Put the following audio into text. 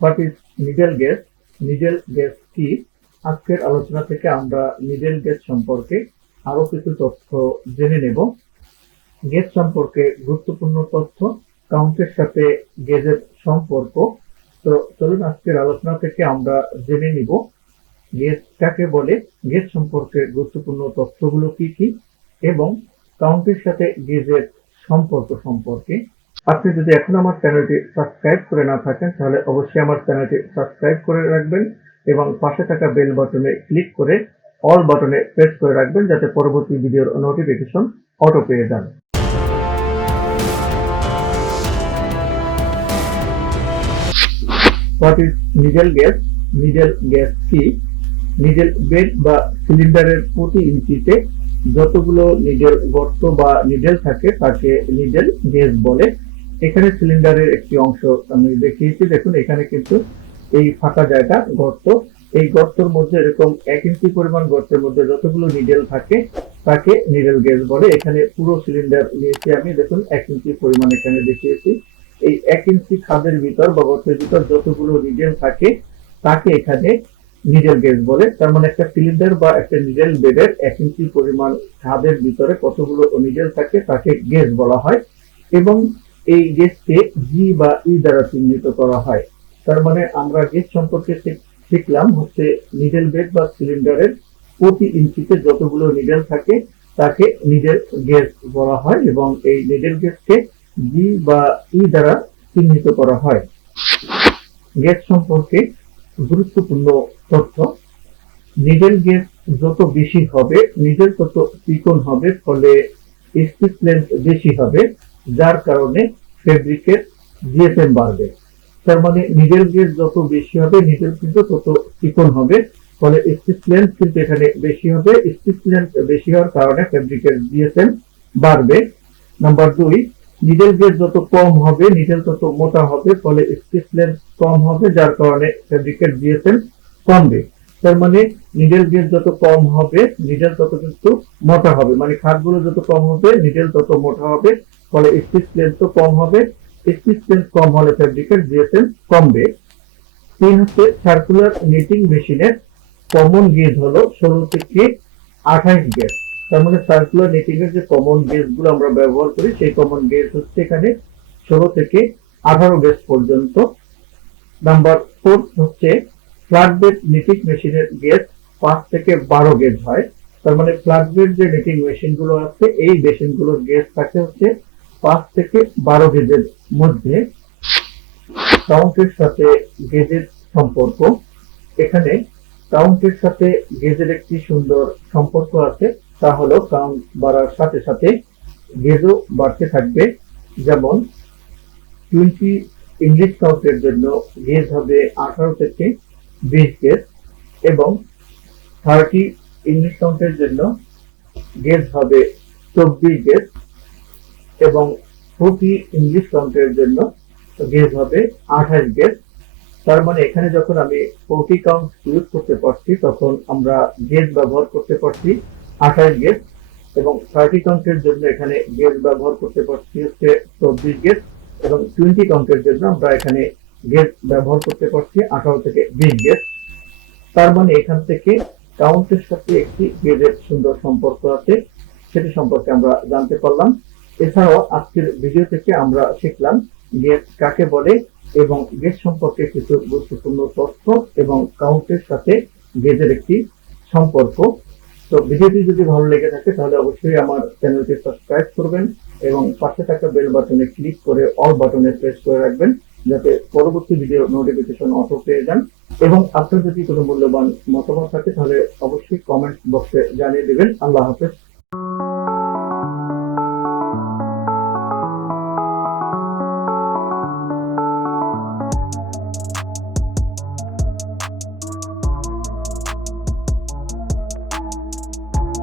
What is needle gauge? Needle gauge কি? আজকের আলোচনা থেকে আমরা নিডেল গেজ সম্পর্কে আরো কিছু তথ্য জেনে নেব। গেজ সম্পর্কে গুরুত্বপূর্ণ তথ্য, কাউন্টের সাথে গেজের সম্পর্ক। তো চলুন আজকের আলোচনা থেকে আমরা জেনে নিব গেজ কাকে বলে, গেজ সম্পর্কে গুরুত্বপূর্ণ তথ্যগুলো কি কি এবং কাউন্টের সাথে গেজের সম্পর্ক সম্পর্কে। আপনি যদি এখন আমার চ্যানেলটি সাবস্ক্রাইব করে না থাকেন তাহলে অবশ্যই আমার চ্যানেলটি সাবস্ক্রাইব করে রাখবেন এবং পাশে থাকা বেল বাটনে ক্লিক করে অল বাটনে প্রেস করে রাখবেন যাতে পরবর্তী ভিডিওর নোটিফিকেশন অটো পেয়ে যান। What is needle gauge? Needle gauge কি? নিডেল বেড বা সিলিন্ডারের প্রতি ইঞ্চিতে যতগুলো নিডেল গর্ত বা নিডেল থাকে তাকে নিডেল গেজ বলে। এখানে সিলিন্ডারের একটি অংশ আমি দেখিয়েছি, দেখুন এখানে কিন্তু এই ফাঁকা জায়গা গর্ত, এই গর্তের মধ্যে এরকম 1 ইঞ্চি পরিমাণ গর্তের মধ্যে যতগুলো নিডেল থাকে তাকে নিডেল গেজ বলে। এখানে পুরো সিলিন্ডার নিয়েছি আমি, দেখুন 1 ইঞ্চি পরিমাণ এখানে দেখিয়েছি। এই 1 ইঞ্চি খাদের ভিতর বা গর্তের ভিতর যতগুলো নিডেল থাকে তাকে এখানে নিডেল গেজ বলে। তার মানে একটা সিলিন্ডার বা একটা নিডেল বেডের 1 ইঞ্চি পরিমাণ খাদের ভিতরে কতগুলো নিডেল থাকে তাকে গেজ বলা হয় এবং এই গেজকে জি বা ই দ্বারা চিহ্নিত করা হয়। তার মানে আমরা গেজ সম্পর্কে শিখলাম হচ্ছে নিডেল বেড বা সিলিন্ডারের প্রতি ইঞ্চিতে যতগুলো নিডেল থাকে তাকে নিডেল গেজ বলা হয় এবং এই নিডেল গেজকে জি বা ই দ্বারা চিহ্নিত করা হয়। গেজ সম্পর্কে গুরুত্বপূর্ণ তথ্য, নিডেল গেজ যত বেশি হবে নিডেল তত চিকন হবে, ফলে স্টিচ লেন্থ বেশি হবে, যার কারণে ফেব্রিকের জিএসএম বাড়বে। তার মানে নিডেল গেজ যত বেশি হবে নিডেল কিন্তু তত চিকন হবে, ফলে স্টিচ লেন্থ কিন্তু এখানে বেশি হবে। স্টিচ লেন্থ বেশি হওয়ার কারণে ফেব্রিকের জিএসএম বাড়বে। নাম্বার 2, নিডেল গেজ যত কম হবে নিডেল তত মোটা হবে, ফলে স্টিচ লেন্থ কম হবে, যার কারণে ফেব্রিকের জিএসএম কমবে। তার মানে নিডেল গেজ যত কম হবে নিডেল তত কিন্তু মোটা হবে, মানে খাতগুলো যত কম হবে নিডেল তত মোটা হবে, ফলে স্টিচ লেন্থ কম হবে। স্টিচ লেন্থ কম হলে ফেব্রিকের জিএসএম কমবে। 3 হচ্ছে সার্কুলার নিটিং মেশিনের কমন গেজ হলো 16 থেকে 28 গেজ। তার মানে সার্কুলার নিটিং এর যে কমন গেজ গুলো আমরা ব্যবহার করি সেই কমন গেজ হচ্ছে এখানে 16 থেকে 18 গেজ পর্যন্ত। নাম্বার 4 হচ্ছে ফ্ল্যাট বেড নিটিং মেশিনের গেজ 5 থেকে 12 গেজ হয়। তার মানে ফ্ল্যাট বেড যে নিটিং মেশিন গুলো আছে এই মেশিন গুলোর গেজ থাকে হচ্ছে 5 থেকে 12 গেজের মধ্যে। কাউন্টের সাথে গেজের সম্পর্ক, এখানে কাউন্টের সাথে গেজের একটি সুন্দর সম্পর্ক আছে, তা হলো কাউন্ট বাড়ার সাথে সাথে গেজও বাড়তে থাকবে। যেমন 20 ইংলিশ কাউন্টের জন্য গেজ হবে 18 থেকে 20 গেজ এবং 30 ইংলিশ কাউন্টের জন্য গেজ হবে 24 গেজ এবং 40 ইংলিশ কাউন্টের জন্য গেজ হবে 28 গেজ। তার মানে এখানে যখন আমি 40 কাউন্ট ইউজ করতে পারছি তখন আমরা গেজ ব্যবহার করতে পারছি 28 গেজ এবং 30 কাউন্টের জন্য এখানে গেজ ব্যবহার করতে পারছি হচ্ছে 24 গেজ এবং 20 কাউন্টের জন্য আমরা এখানে গেজ ব্যবহার করতে পারছি 18 থেকে 20 গেজ। তার মানে এখান থেকে কাউন্টের সাথে একটি গেজের সুন্দর সম্পর্ক আছে, সেটি সম্পর্কে আমরা জানতে পারলাম। এছাড়াও আজকের ভিডিও থেকে আমরা শিখলাম গেজ কাকে বলে এবং গেজ সম্পর্কে কিছু গুরুত্বপূর্ণ তথ্য এবং কাউন্টের সাথে গেজের একটি সম্পর্ক। তো ভিডিওটি যদি ভালো লেগে থাকে তাহলে অবশ্যই আমার চ্যানেলটি সাবস্ক্রাইব করবেন এবং পাশে থাকা বেল বাটনে ক্লিক করে অল বাটনে প্রেস করে রাখবেন যাতে পরবর্তী ভিডিও নোটিফিকেশন অটো পেয়ে যান। এবং আপনার যদি কোনো মূল্যবান মতামত থাকে তাহলে অবশ্যই কমেন্ট বক্সে জানিয়ে দেবেন। আল্লাহ হাফেজ।